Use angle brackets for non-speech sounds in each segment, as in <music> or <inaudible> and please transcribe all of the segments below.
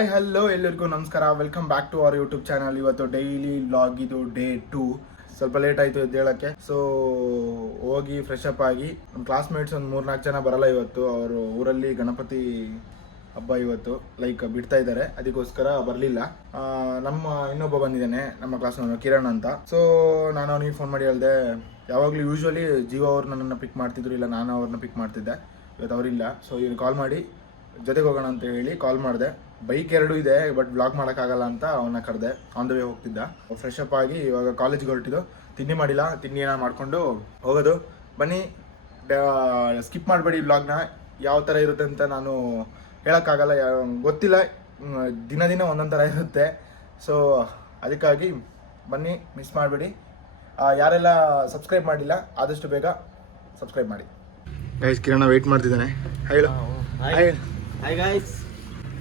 Hi hello ಎಲ್ಲರಿಗೂ ನಮಸ್ಕಾರ. Welcome back to our YouTube channel ಇವತ್ತು ಡೈಲಿ ಬ್ಲಾಗ್ ಇದು ಡೇ ಟು ಸ್ವಲ್ಪ ಲೇಟ್ ಆಯಿತು ಎದ್ದೇಳಕ್ಕೆ ಸೊ ಹೋಗಿ ಫ್ರೆಶ್ ಅಪ್ ಆಗಿ. ನಮ್ಮ ಕ್ಲಾಸ್ಮೇಟ್ಸ್ ಒಂದು ಮೂರ್ನಾಲ್ಕು ಜನ ಬರಲ್ಲ ಇವತ್ತು. ಅವರು ಊರಲ್ಲಿ ಗಣಪತಿ ಹಬ್ಬ ಇವತ್ತು. ಲೈಕ್ ಬಿಡ್ತಾ ಇದ್ದಾರೆ ಅದಕ್ಕೋಸ್ಕರ ಬರಲಿಲ್ಲ. ನಮ್ಮ ಇನ್ನೊಬ್ಬ ಬಂದಿದ್ದಾನೆ, ನಮ್ಮ ಕ್ಲಾಸ್ನವನು ಕಿರಣ್ ಅಂತ. ಸೊ ನಾನು ಅವನಿಗೆ ಫೋನ್ ಮಾಡಿ ಹೇಳಿದೆ, ಯಾವಾಗಲೂ ಯೂಶ್ವಲಿ ಜೀವ ಅವ್ರು ನನ್ನನ್ನು ಪಿಕ್ ಮಾಡ್ತಿದ್ರು ಇಲ್ಲ ನಾನು ಅವ್ರನ್ನ ಪಿಕ್ ಮಾಡ್ತಿದ್ದೆ? ಇವತ್ತು ಅವರಿಲ್ಲ. ಸೊ ಇವ್ನು ಕಾಲ್ ಮಾಡಿ, ಜೊತೆಗೆ ಹೋಗೋಣ ಅಂತ ಹೇಳಿ ಕಾಲ್ ಮಾಡಿದೆ. ಬೈಕ್ ಎರಡು ಇದೆ ಬಟ್ ಬ್ಲಾಕ್ ಮಾಡೋಕ್ಕಾಗಲ್ಲ ಅಂತ ಅವನ್ನ ಕರೆದೆ ಆನ್ ದ ವೇ ಹೋಗ್ತಿದ್ದ. ಫ್ರೆಶ್ ಅಪ್ ಆಗಿ ಇವಾಗ ಕಾಲೇಜ್ಗೆ ಹೊರಟಿದ್ದು. ತಿಂಡಿ ಮಾಡಿಲ್ಲ ತಿಂಡಿ ಏನೋ ಮಾಡಿಕೊಂಡು ಹೋಗೋದು. ಬನ್ನಿ ಸ್ಕಿಪ್ ಮಾಡಬೇಡಿ ಬ್ಲಾಗ್ನ ಯಾವ ಥರ ಇರುತ್ತೆ ಅಂತ ನಾನು ಹೇಳೋಕ್ಕಾಗಲ್ಲ ಗೊತ್ತಿಲ್ಲ. ದಿನ ದಿನ ಒಂದೊಂದು ಥರ ಇರುತ್ತೆ. ಸೊ ಅದಕ್ಕಾಗಿ ಬನ್ನಿ ಮಿಸ್ ಮಾಡಬೇಡಿ. ಯಾರೆಲ್ಲ ಸಬ್ಸ್ಕ್ರೈಬ್ ಮಾಡಿಲ್ಲ ಆದಷ್ಟು ಬೇಗ ಸಬ್ಸ್ಕ್ರೈಬ್ ಮಾಡಿ. ಗೈಸ್ ಕಿರಣ ವೆಯ್ಟ್ ಮಾಡ್ತಿದ್ದಾನೆ. ಹೇಳು. ಹಾಯ್ ಗಾಯ್ಸ್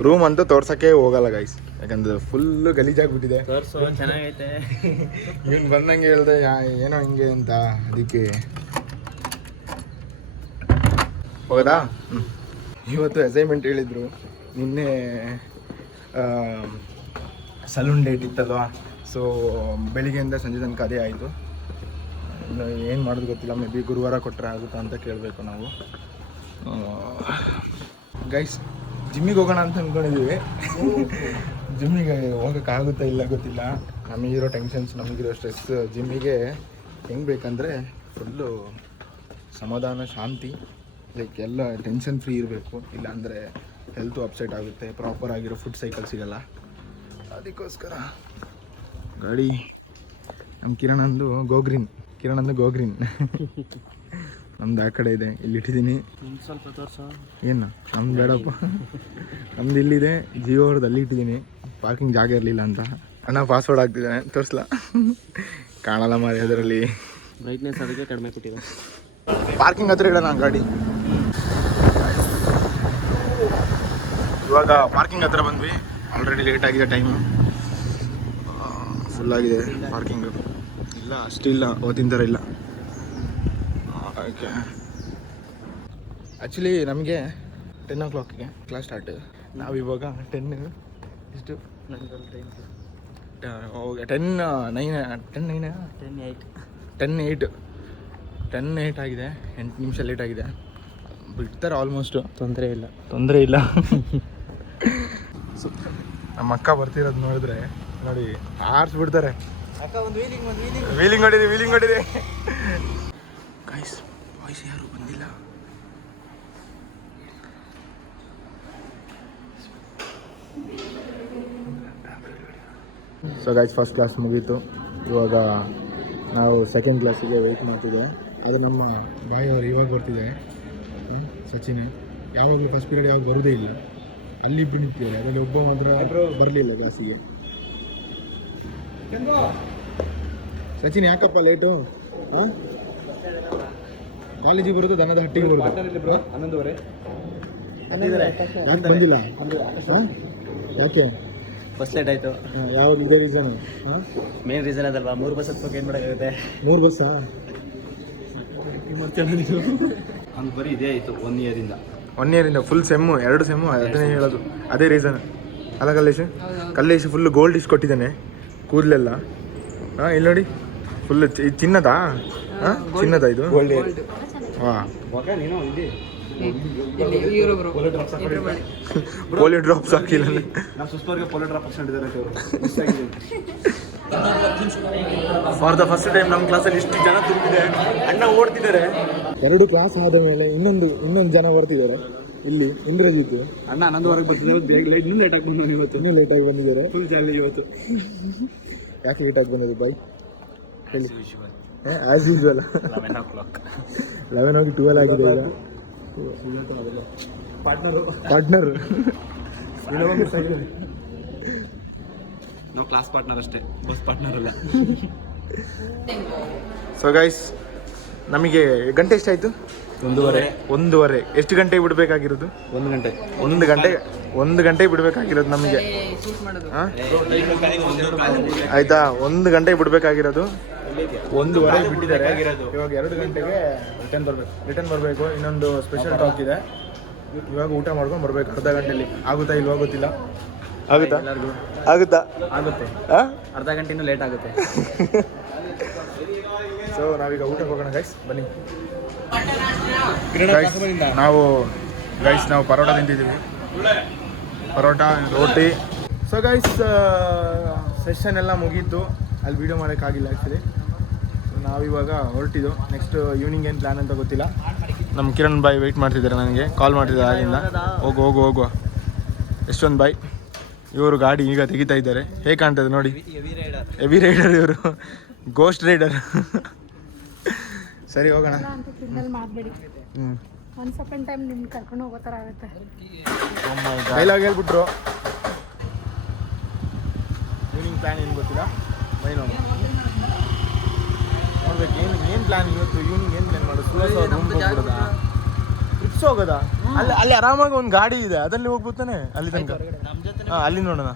ರೂಮ್ ಅಂತೂ ತೋರ್ಸಕ್ಕೆ ಹೋಗಲ್ಲ ಗೈಸ್ ಯಾಕಂದ್ರೆ ಫುಲ್ಲು ಗಲೀಜಾಗ್ಬಿಟ್ಟಿದೆ. ತೋರ್ಸು ಚೆನ್ನಾಗೈತೆ. ಇವನ್ ಬಂದಂಗೆ ಹೇಳ್ದೆ ಯಾ- ಏನೋ ಹಿಂಗೆ ಅಂತ. ಅದಕ್ಕೆ ಹೋಗದಾ? ಇವತ್ತು ಅಸೈನ್ಮೆಂಟ್ ಹೇಳಿದ್ರು. ನಿನ್ನೆ ಸಲೂನ್ ಡೇಟ್ ಇತ್ತಲ್ವಾ? ಸೊ ಬೆಳಿಗ್ಗೆಯಿಂದ ಸಂಜೆ ತನಕ ಅದೇ ಆಯಿತು. ಇನ್ನು ಏನು ಮಾಡೋದು ಗೊತ್ತಿಲ್ಲ. ಮೇ ಬಿ ಗುರುವಾರ ಕೊಟ್ಟರೆ ಆಗುತ್ತಾ ಅಂತ ಕೇಳಬೇಕು ನಾವು. ಗೈಸ್ ಜಿಮ್ಮಿಗೆ ಹೋಗೋಣ ಅಂತ ಅಂದ್ಕೊಂಡಿದ್ದೀವಿ ಜಿಮ್ಮಿಗೆ ಹೋಗೋಕ್ಕಾಗುತ್ತಾ ಇಲ್ಲ ಗೊತ್ತಿಲ್ಲ. ನಮಗಿರೋ ಟೆನ್ಷನ್ಸ್, ನಮಗಿರೋ ಸ್ಟ್ರೆಸ್, ಜಿಮ್ಮಿಗೆ ಹೆಂಗೆ ಬೇಕಂದರೆ ಫುಲ್ಲು ಸಮಾಧಾನ, ಶಾಂತಿ, ಲೈಕ್ ಎಲ್ಲ ಟೆನ್ಷನ್ ಫ್ರೀ ಇರಬೇಕು. ಇಲ್ಲಾಂದರೆ ಹೆಲ್ತು ಅಪ್ಸೆಟ್ ಆಗುತ್ತೆ ಪ್ರಾಪರ್ ಆಗಿರೋ ಫುಡ್ ಸೈಕಲ್ ಸಿಗಲ್ಲ. ಅದಕ್ಕೋಸ್ಕರ ಗಾಡಿ ನಮ್ಮ ಕಿರಣಂದು ಗೋಗ್ರೀನ್ ಕಿರಣಂದು ಗೋಗ್ರೀನ್ <laughs> ನಮ್ದು ಆ ಕಡೆ ಇದೆ. ಇಲ್ಲಿ ಇಟ್ಟಿದ್ದೀನಿ. ಸ್ವಲ್ಪ ತೋರ್ಸು. ಏನು? ನಮ್ದು ಬೇಡಪ್ಪ. ನಮ್ದು ಇಲ್ಲಿದೆ. ಜಿಯೋ ಅವ್ರದ್ದು ಅಲ್ಲಿ ಇಟ್ಟಿದ್ದೀನಿ. ಪಾರ್ಕಿಂಗ್ ಜಾಗ ಇರಲಿಲ್ಲ ಅಂತ. ಅಣ್ಣ ಪಾಸ್ವರ್ಡ್ ಆಗ್ತಿದ್ದಾನೆ ತೋರಿಸ್ಲಾ? ಕಾಣಲ್ಲ ಮಾರಿ ಅದರಲ್ಲಿ. ಬ್ರೈಟ್ನೆಸ್ ಅದಕ್ಕೆ ಕಡಿಮೆ ಕೊಟ್ಟಿದೆ. ಪಾರ್ಕಿಂಗ್ ಹತ್ರ ಇಡೋಣ ಗಾಡಿ. ಇವಾಗ ಪಾರ್ಕಿಂಗ್ ಹತ್ರ ಬಂದ್ವಿ. ಆಲ್ರೆಡಿ ಲೇಟ್ ಆಗಿದೆ ಟೈಮು ಫುಲ್ ಆಗಿದೆ ಪಾರ್ಕಿಂಗು. ಇಲ್ಲ ಅಷ್ಟಿಲ್ಲ. ಓದಿನ ಥರ ಇಲ್ಲ. ಓಕೆ ಆ್ಯಕ್ಚುಲಿ ನಮಗೆ ಟೆನ್ ಓ ಕ್ಲಾಕಿಗೆ ಕ್ಲಾಸ್ ಸ್ಟಾರ್ಟ್ ನಾವು ಇವಾಗ ten okay ten nine ten nine ten eight ten eight ten eight ಆಗಿದೆ. ಎಂಟು ನಿಮಿಷ ಲೇಟ್ ಆಗಿದೆ. ಬಿಡ್ತಾರೆ ಆಲ್ಮೋಸ್ಟು ತೊಂದರೆ ಇಲ್ಲ. ತೊಂದರೆ ಇಲ್ಲ. ಸೊ ನಮ್ಮ ಅಕ್ಕ ಬರ್ತಿರೋದು ನೋಡಿದ್ರೆ ನೋಡಿ ಆರಿಸ್ಬಿಡ್ತಾರೆ ಅಕ್ಕ ಒಂದು ವೀಲಿಂಗ್ ಒಂದು ವೀಲಿಂಗ್ ವೀಲಿಂಗ್ ಹೊಡಿದೆ ವೀಲಿಂಗ್ ಹೊಡಿದೆ ಬಾಯ್ಸ್ ಯಾರು ಬಂದಿಲ್ಲ. ಸೊ ಗೈಸ್ ಫಸ್ಟ್ ಕ್ಲಾಸ್ ಮುಗೀತು. ಇವಾಗ ನಾವು ಸೆಕೆಂಡ್ ಕ್ಲಾಸಿಗೆ ವೆಯ್ಟ್ ಮಾಡ್ತಿದ್ದೆ. ಅದು ನಮ್ಮ ಬಾಯಿಯವರು ಇವಾಗ ಬರ್ತಿದ್ದಾರೆ ಸಚಿನ್. ಯಾವಾಗಲೂ ಫಸ್ಟ್ ಪೀರಿಯಡ್ ಯಾವಾಗ ಬರೋದೇ ಇಲ್ಲ. ಅಲ್ಲಿ ಇಬ್ಬರು ನಿಂತಿದ್ದಾರೆ. ಅದರಲ್ಲಿ ಒಬ್ಬ ಮಾತ್ರ ಬರಲಿಲ್ಲ ಕ್ಲಾಸಿಗೆ ಸಚಿನ್, ಯಾಕಪ್ಪ ಲೇಟು ಹಾಂ? ಕಾಲೇಜಿಗೆ ಬರುತ್ತೆ ದನದ ಹಟ್ಟಿಗೆ ಬರೋದು. ಹನ್ನೊಂದುವರೆ. ಯಾಕೆ ಬಂದಿಲ್ಲ. ಓಕೆ ಬಸ್ ಲೇಟ್ ಆಯಿತು. ಯಾವ ಇದೇ ರೀಸನ್ ಹಾಂ? ಮೇನ್ ರೀಸನ್ ಅದಲ್ವಾ? ಮೂರು ಬಸ್ ಹತ್ಬೇಕು ಏನು ಮಾಡೋಕ್ಕಾಗುತ್ತೆ? ಮೂರು ಬಸ್ಸಾ? ಒಂದು ಬರೀ ಇದೇ ಆಯಿತು ಒನ್ ಇಯರಿಂದ ಒನ್ ಇಯರಿಂದ ಫುಲ್ ಸೆಮ್ಮು ಎರಡು ಸೆಮ್ಮು ಅದನ್ನೇ ಹೇಳೋದು. ಅದೇ ರೀಸನ್ ಅಲ್ಲ ಕಲ್ಲೇಶ್? ಕಲ್ಲೇಶ್ ಫುಲ್ ಗೋಲ್ಡ್ ಇಷ್ಟು ಕೊಟ್ಟಿದ್ದಾನೆ ಕೂದಲೆಲ್ಲ. ಹಾಂ ಇಲ್ಲಿ ನೋಡಿ. ಫುಲ್ ಚಿನ್ನದಾ? ಹಾಂ? ಚಿನ್ನದ ಇದು? ಗೋಲ್ಡ್ ನೀನು ಪೋಲಿಯೋ ಡ್ರಾಪ್ಸ್ ಹಾಕಿಲ್ಲ. ಫಾರ್ ದ ಫಸ್ಟ್ ಟೈಮ್ ನಮ್ಮ ಕ್ಲಾಸಲ್ಲಿ ಇಷ್ಟು ಜನ ತುಂಬಿದೆ. ಅಣ್ಣ ಓಡ್ತಿದ್ದಾರೆ. ಎರಡು ಕ್ಲಾಸ್ ಆದ ಮೇಲೆ ಇನ್ನೊಂದು ಇನ್ನೊಂದು ಜನ ಬರ್ತಿದ್ದಾರೆ. ಇಲ್ಲಿ ಇಂದ್ರಜಿತ್. ಅಣ್ಣ ಹನ್ನೊಂದುವರೆಗೆ ಬರ್ತಿದ್ದಾರೆ. ಬೇಗ ಲೇಟ್ ಇನ್ನೂ ಲೇಟ್ ಆಗಿ ಬಂದು ಇವತ್ತು. ಇನ್ನೂ ಲೇಟಾಗಿ ಬಂದಿದ್ದಾರೆ. ಫುಲ್ ಜಾಲಿ ಇವತ್ತು. ಯಾಕೆ ಲೇಟಾಗಿ ಬಂದಿದೆ ಬೈ ಹೇಳಿ. As usual eleven o'clock eleven ಹೋಗಿ ಟ್ವೆಲ್ ಆಗಿದೆ ಈಗ ಪಾರ್ಟ್ನರ್ ನಾವು ಕ್ಲಾಸ್ ಪಾರ್ಟ್ನರ್ ಅಷ್ಟೇ ಬಸ್ ಪಾರ್ಟ್ನರ್ ಅಲ್ಲ ಸೊ ಗೈಸ್ ನಮಗೆ ಗಂಟೆ ಎಷ್ಟಾಯಿತು ಒಂದೂವರೆ ಒಂದೂವರೆ ಎಷ್ಟು ಗಂಟೆ ಬಿಡಬೇಕಾಗಿರೋದು ಒಂದು ಗಂಟೆ ಒಂದು ಗಂಟೆ ಒಂದು ಗಂಟೆ ಬಿಡಬೇಕಾಗಿರೋದು ನಮಗೆ ಹಾ? ಆಯ್ತಾ ಒಂದು ಗಂಟೆ ಬಿಡಬೇಕಾಗಿರೋದು ಒಂದೂವರೆ ಬಿಟ್ಟಿದ್ದಾರೆ. ಇವಾಗ ಎರಡು ಗಂಟೆಗೆ ರಿಟರ್ನ್ ಬರಬೇಕು. ರಿಟರ್ನ್ ಬರಬೇಕು. ಇನ್ನೊಂದು ಸ್ಪೆಷಲ್ ಟಾಕ್ ಇದೆ. ಇವಾಗ ಊಟ ಮಾಡ್ಕೊಂಡು ಬರ್ಬೇಕು. ಅರ್ಧ ಗಂಟೆಲಿ. ಆಗುತ್ತಾ ಇಲ್ವಾ ಗೊತ್ತಿಲ್ಲ. ಆಗುತ್ತಾ? ಎಲ್ಲರಿಗೂ. ಆಗುತ್ತಾ? ಆಗುತ್ತೆ. ಅರ್ಧ ಗಂಟೆನೂ ಲೇಟ್ ಆಗುತ್ತೆ. <laughs> ಸೊ ನಾವೀಗ ಊಟಕ್ಕೆ ಹೋಗೋಣ ಗೈಸ್ ಬನ್ನಿ. ನಾವು ಗೈಸ್ ನಾವು ಪರೋಟ ತಿಂತಿದ್ದೀವಿ ಪರೋಟ ರೋಟಿ. ಸೊ ಗೈಸ್ ಸೆಷನ್ ಎಲ್ಲ ಮುಗೀತು. ಅಲ್ಲಿ ವೀಡಿಯೋ ಮಾಡೋಕ್ಕಾಗಿಲ್ಲ ಆ್ಯಕ್ಚುಲಿ ನಾವಿವಾಗ ಹೊರಟಿದ್ದು. ನೆಕ್ಸ್ಟ್ ಈವ್ನಿಂಗ್ ಏನು ಪ್ಲ್ಯಾನ್ ಅಂತ ಗೊತ್ತಿಲ್ಲ. ನಮ್ಮ ಕಿರಣ್ ಬಾಯ್ ವೆಯ್ಟ್ ಮಾಡ್ತಿದ್ದಾರೆ ನನಗೆ. ಕಾಲ್ ಮಾಡ್ತಿದ್ದಾರೆ ಆಗಿಂದ ಹೋಗು ಹೋಗು ಹೋಗುವ ಎಷ್ಟೊಂದು ಬಾಯ್. ಇವರು ಗಾಡಿ ಈಗ ತೆಗಿತಾ ಇದ್ದಾರೆ. ಹೇಗೆ ಕಾಣ್ತದೆ ನೋಡಿ. ಹೆವಿ ರೈಡರ್ ಇವರು. ಗೋಸ್ಟ್ ರೈಡರ್ ಸರಿ ಹೋಗೋಣ. ಹ್ಞೂ ಒನ್ಸ್ ಅಪನ್ ಟೈಮ್ ನಿಮ್ಗೆ ಕರ್ಕೊಂಡು ಹೋಗೋ ಥರ ಆಗುತ್ತೆ. ಡೈಲಾಗ್ ಹೇಳ್ಬಿಟ್ರು. ಈವ್ನಿಂಗ್ ಪ್ಲ್ಯಾನ್ ಏನು ಗೊತ್ತಿಲ್ಲ. ಬೈ ನೋಡು. ಪ್ಲ್ಯಾನ್ ಇವತ್ತು ಈವ್ನಿಂಗ್ ಏನು ಪ್ಲಾನ್ ಮಾಡೋದು? ಸುರೇಶ್ ಅವ್ರ ರೂಮ್ಗೆ ಹೋಗ್ಬಿಡೋದಾ? ಟ್ರಿಪ್ಸ್ ಹೋಗೋದಾ ಅಲ್ಲಿ ಅಲ್ಲಿ ಆರಾಮಾಗಿ ಒಂದು ಗಾಡಿ ಇದೆ ಅದರಲ್ಲಿ ಹೋಗ್ಬಿಡ್ತಾನೆ ಅಲ್ಲಿ ತನಕ? ಹಾಂ ಅಲ್ಲಿ ನೋಡೋಣ.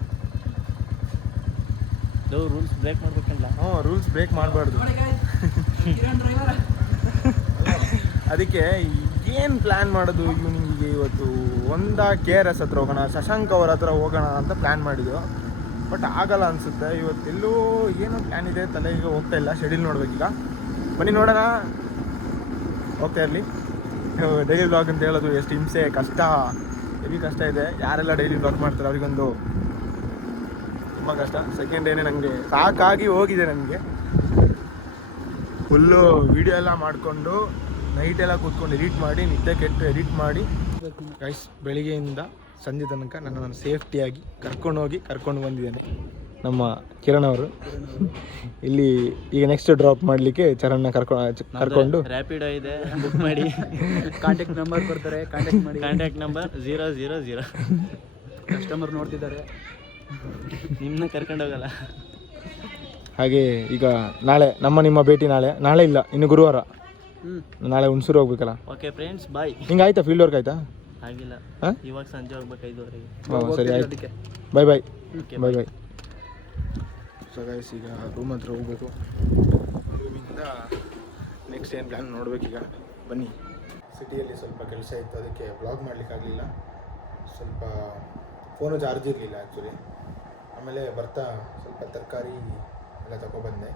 ರೂಲ್ಸ್ ಬ್ರೇಕ್ ಮಾಡ್ಬೇಕಲ್ಲ ಹ್ಞೂ ರೂಲ್ಸ್ ಬ್ರೇಕ್ ಮಾಡಬಾರ್ದು. ಅದಕ್ಕೆ ಏನು ಪ್ಲ್ಯಾನ್ ಮಾಡೋದು ಈವ್ನಿಂಗಿಗೆ ಇವತ್ತು? ಒಂದ ಕೆ ಆರ್ ಎಸ್ ಹತ್ರ ಹೋಗೋಣ ಶಶಾಂಕ್ ಅವ್ರ ಹತ್ರ ಹೋಗೋಣ ಅಂತ ಪ್ಲ್ಯಾನ್ ಮಾಡಿದ್ದು. ಬಟ್ ಆಗಲ್ಲ ಅನಿಸುತ್ತೆ ಇವತ್ತೆಲ್ಲೂ ಏನೋ ಪ್ಲ್ಯಾನ್ ಇದೆ ತಲೆಗೆ ಹೋಗ್ತಾ ಇಲ್ಲ ಶೆಡ್ಯೂಲ್ ನೋಡ್ಬೇಕೀಗ. ಬನ್ನಿ ನೋಡೋಣ. ಹೋಗ್ತಾ ಇರಲಿ ಡೈಲಿ ಬ್ಲಾಗ್ ಅಂತ ಹೇಳೋದು ಎಷ್ಟು ಹಿಂಸೆ, ಕಷ್ಟ. ಹೆವಿ ಕಷ್ಟ ಇದೆ. ಯಾರೆಲ್ಲ ಡೈಲಿ ಬ್ಲಾಗ್ ಮಾಡ್ತಾರೆ ಅವರಿಗೊಂದು ತುಂಬ ಕಷ್ಟ. ಸೆಕೆಂಡ್ ಏನೇ ನನಗೆ ಸಾಕಾಗಿ ಹೋಗಿದೆ ನನಗೆ ಫುಲ್ಲು ವಿಡಿಯೋ ಎಲ್ಲ ಮಾಡಿಕೊಂಡು ನೈಟ್ ಎಲ್ಲ ಕೂತ್ಕೊಂಡು ಎಡಿಟ್ ಮಾಡಿ, ನಿದ್ದೆ ಕೆಟ್ಟು ಎಡಿಟ್ ಮಾಡಿ. ಗೈಸ್ ಬೆಳಿಗ್ಗೆಯಿಂದ ಸಂಜೆ ತನಕ ನನ್ನನ್ನು ಸೇಫ್ಟಿಯಾಗಿ ಕರ್ಕೊಂಡು ಹೋಗಿ ಕರ್ಕೊಂಡು ಬಂದಿದ್ದೇನೆ. ನಮ್ಮ ಕಿರಣ್ ಅವರು. ಇಲ್ಲಿ ಈಗ ನೆಕ್ಸ್ಟ್ ಡ್ರಾಪ್ ಮಾಡಲಿಕ್ಕೆ ಚರಣ್ನ ಕರ್ಕೊಂಡು ಕರ್ಕೊಂಡು. ರ್ಯಾಪಿಡೋ ಇದೆ ಬುಕ್ ಮಾಡಿ. ಕಾಂಟ್ಯಾಕ್ಟ್ ನಂಬರ್ ಕೊಡ್ತಾರೆ ಕಾಂಟ್ಯಾಕ್ಟ್ ಮಾಡಿ. Contact number zero zero zero customer ನೋಡ್ತಿದ್ದಾರೆ. ನಿಮ್ಮನ್ನ ಕರ್ಕೊಂಡು ಹೋಗಲ್ಲ. ಹಾಗೆ ಈಗ ನಾಳೆ ನಮ್ಮ ನಿಮ್ಮ ಭೇಟಿ ನಾಳೆ. ನಾಳೆ ಇಲ್ಲ ಇನ್ನು ಗುರುವಾರ. ನಾಳೆ ಹುಣಸೂರು ಹೋಗ್ಬೇಕಲ್ಲ. ಓಕೆ ಫ್ರೆಂಡ್ಸ್ ಬಾಯ್ ಹಿಂಗೆ ಆಯ್ತಾ ಫೀಲ್ಡ್ ವರ್ಕ್ ಆಯ್ತಾ? ಆಗಿಲ್ಲ. ಇವಾಗ ಸಂಜೆ ಹೋಗ್ಬೇಕು ಐದುವರೆಗೆ. ಸರಿ ಆಯ್ತು. Bye bye bye bye so guys ಈಗ ರೂಮ್ ಹತ್ರ ಹೋಗ್ಬೇಕು. ರೂಮಿಂದ ನೆಕ್ಸ್ಟ್ ಏನು ಪ್ಲ್ಯಾನ್ ನೋಡಬೇಕೀಗ ಬನ್ನಿ. ಸಿಟಿಯಲ್ಲಿ ಸ್ವಲ್ಪ ಕೆಲಸ ಇತ್ತು, ಅದಕ್ಕೆ ಬ್ಲಾಗ್ ಮಾಡಲಿಕ್ಕಾಗಲಿಲ್ಲ ಸ್ವಲ್ಪ ಫೋನು ಚಾರ್ಜ್ ಇರಲಿಲ್ಲ ಆ್ಯಕ್ಚುಲಿ ಆಮೇಲೆ ಬರ್ತಾ ಸ್ವಲ್ಪ ತರಕಾರಿ ಎಲ್ಲ ತಗೊಬಂದೆ.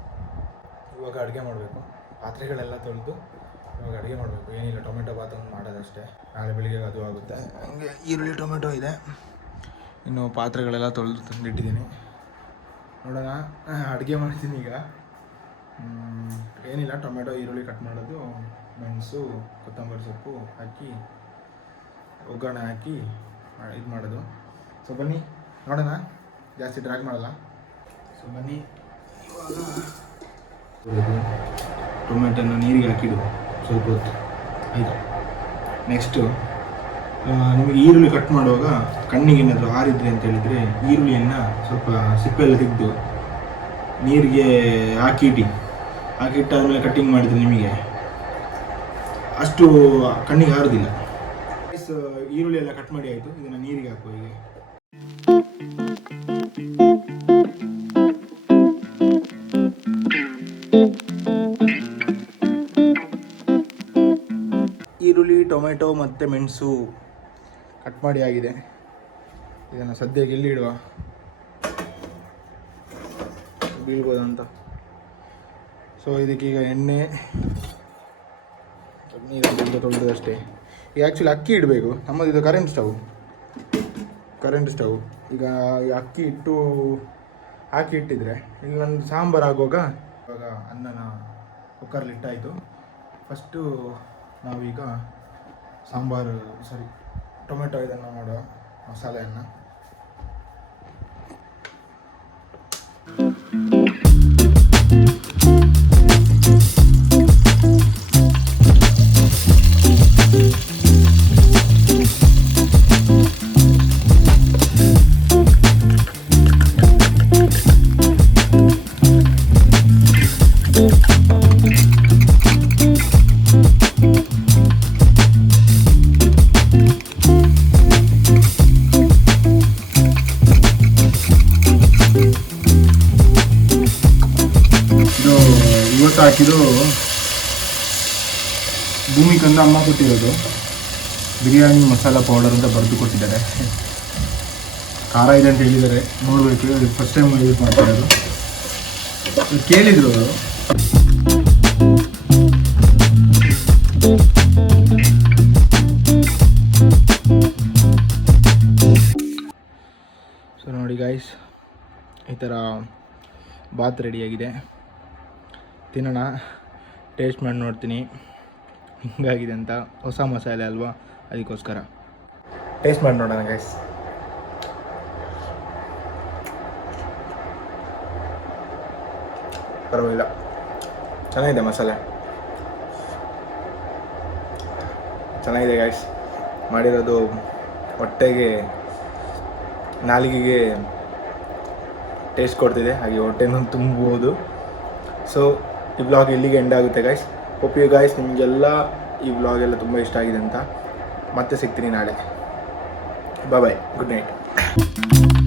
ಇವಾಗ ಅಡುಗೆ ಮಾಡಬೇಕು. ಪಾತ್ರೆಗಳೆಲ್ಲ ತೊಳೆದು ಇವಾಗ ಅಡುಗೆ ಮಾಡಬೇಕು. ಏನಿಲ್ಲ, ಟೊಮೆಟೊ ಬಾತ್ ಒಂದು ಮಾಡೋದಷ್ಟೇ. ನಾಳೆ ಬೆಳಿಗ್ಗೆ ಅದು ಆಗುತ್ತೆ. ಹಂಗೆ ಈರುಳ್ಳಿ, ಟೊಮೆಟೊ ಇದೆ. ಇನ್ನು ಪಾತ್ರೆಗಳೆಲ್ಲ ತೊಳೆದು ತಂದಿಟ್ಟಿದ್ದೀನಿ. ನೋಡೋಣ. ಅಡುಗೆ ಮಾಡ್ತೀನಿ ಈಗ. ಏನಿಲ್ಲ ಟೊಮೆಟೊ ಈರುಳ್ಳಿ ಕಟ್ ಮಾಡೋದು, ಮೆಣಸು, ಕೊತ್ತಂಬರಿ ಸೊಪ್ಪು ಹಾಕಿ, ಒಗ್ಗರಣೆ ಹಾಕಿ ಇದು ಮಾಡೋದು. ಸೊ ಬನ್ನಿ, ನೋಡೋಣ. ಜಾಸ್ತಿ ಡ್ರಾಗ್ ಮಾಡಲ್ಲ. ಸೊ ಬನ್ನಿ. ಟೊಮೆಟೊನ ನೀರಿಗೆ ಹಾಕಿಡು. ಸ್ವಲ್ಪ ಹೊತ್ತು. ಆಯಿತು? ನೆಕ್ಸ್ಟು ನಿಮಗೆ ಈರುಳ್ಳಿ ಕಟ್ ಮಾಡುವಾಗ ಕಣ್ಣಿಗೆ ಏನಾದರೂ ಹಾರಿದ್ರೆ ಅಂತ ಹೇಳಿದರೆ ಈರುಳ್ಳಿಯನ್ನು ಸ್ವಲ್ಪ ಸಿಪ್ಪೆಲ್ಲ ತೆಗೆದು ನೀರಿಗೆ ಹಾಕಿಟ್ಟು ಹಾಕಿಟ್ಟಾದ್ಮೇಲೆ ಕಟ್ಟಿಂಗ್ ಮಾಡಿದರೆ ನಿಮಗೆ ಅಷ್ಟು ಕಣ್ಣಿಗೆ ಹಾರೋದಿಲ್ಲ ಈರುಳ್ಳಿ ಎಲ್ಲ ಕಟ್ ಮಾಡಿ ಆಯಿತು. ಇದನ್ನು ನೀರಿಗೆ ಹಾಕುವ ಹೀಗೆ. ಈರುಳ್ಳಿ, ಟೊಮೆಟೊ ಮತ್ತು ಮೆಣಸು ಕಟ್ ಮಾಡಿ ಆಗಿದೆ. ಇದನ್ನು ಸದ್ಯಕ್ಕೆ ಇಲ್ಲಿ ಇಡುವ? ಬೀಳ್ಬೋದಂತ ಸೊ ಇದಕ್ಕೀಗ ಎಣ್ಣೆ ನೀರು ತೊಳೆದಷ್ಟೇ ಈಗ ಆ್ಯಕ್ಚುಲಿ ಅಕ್ಕಿ ಇಡಬೇಕು. ನಮ್ಮದು ಇದು ಕರೆಂಟ್ ಸ್ಟವ್ ಕರೆಂಟ್ ಸ್ಟವ್ ಈಗ ಅಕ್ಕಿ ಇಟ್ಟು ಹಾಕಿ ಇಟ್ಟಿದ್ರೆ ಇಲ್ಲಿ ನಂದು ಸಾಂಬಾರು ಆಗುವಾಗ ಇವಾಗ ಅನ್ನನ ಕುಕ್ಕರ್ಲಿ ಇಟ್ಟಾಯಿತು. ಫಸ್ಟು ನಾವೀಗ ಸಾಂಬಾರು ಸಾರಿ ಟೊಮೆಟೊ ಇದನ್ನು ಮಾಡುವ, ಮಸಾಲೆಯನ್ನು. ಇದು ಭೂಮಿಕಂದ ಅಮ್ಮ ಕೊಟ್ಟಿರೋದು ಬಿರಿಯಾನಿ, ಮಸಾಲ ಪೌಡರ್ ಅಂತ ಬರೆದು ಕೊಟ್ಟಿದ್ದಾರೆ. ಖಾರ ಇದೆ ಅಂತ ಹೇಳಿದ್ದಾರೆ. ನೋಡಬೇಕು ಫಸ್ಟ್ ಟೈಮ್ ಯೂಸ್ ಮಾಡ್ತಾ ಇರೋದು. ಇದು ಕೇಳಿದ್ರು ಅವರು. ಸೊ ನೋಡಿ ಗಾಯ್ಸ್ ಈ ಥರ ಬಾತ್ ರೆಡಿಯಾಗಿದೆ ತಿನ್ನೋಣ ಟೇಸ್ಟ್ ಮಾಡಿ ನೋಡ್ತೀನಿ. ಹಿಂಗಾಗಿದೆ ಅಂತ ಹೊಸ ಮಸಾಲೆ ಅಲ್ವಾ? ಅದಕ್ಕೋಸ್ಕರ. ಟೇಸ್ಟ್ ಮಾಡಿ ನೋಡೋಣ ಗೈಸ್ ಪರವಾಗಿಲ್ಲ. ಚೆನ್ನಾಗಿದೆ ಮಸಾಲೆ. ಚೆನ್ನಾಗಿದೆ ಗೈಸ್ ಮಾಡಿರೋದು ಹೊಟ್ಟೆಗೆ, ನಾಲಿಗೆಗೆ ಟೇಸ್ಟ್ ಕೊಡ್ತಿದೆ. ಹಾಗೆ ಹೊಟ್ಟೆನೂ ತುಂಬಬಹುದು ಸೊ ಈ ಬ್ಲಾಗ್ ಇಲ್ಲಿಗೆ ಎಂಡ್ ಆಗುತ್ತೆ ಗೈಸ್ ಹೋಪ್ ಗೈಸ್ ನಿಮಗೆಲ್ಲ ಈ ಬ್ಲಾಗ್ ಎಲ್ಲ ತುಂಬ ಇಷ್ಟ ಆಗಿದೆ ಅಂತ ಮತ್ತೆ ಸಿಗ್ತೀನಿ ನಾಳೆ. Bye good night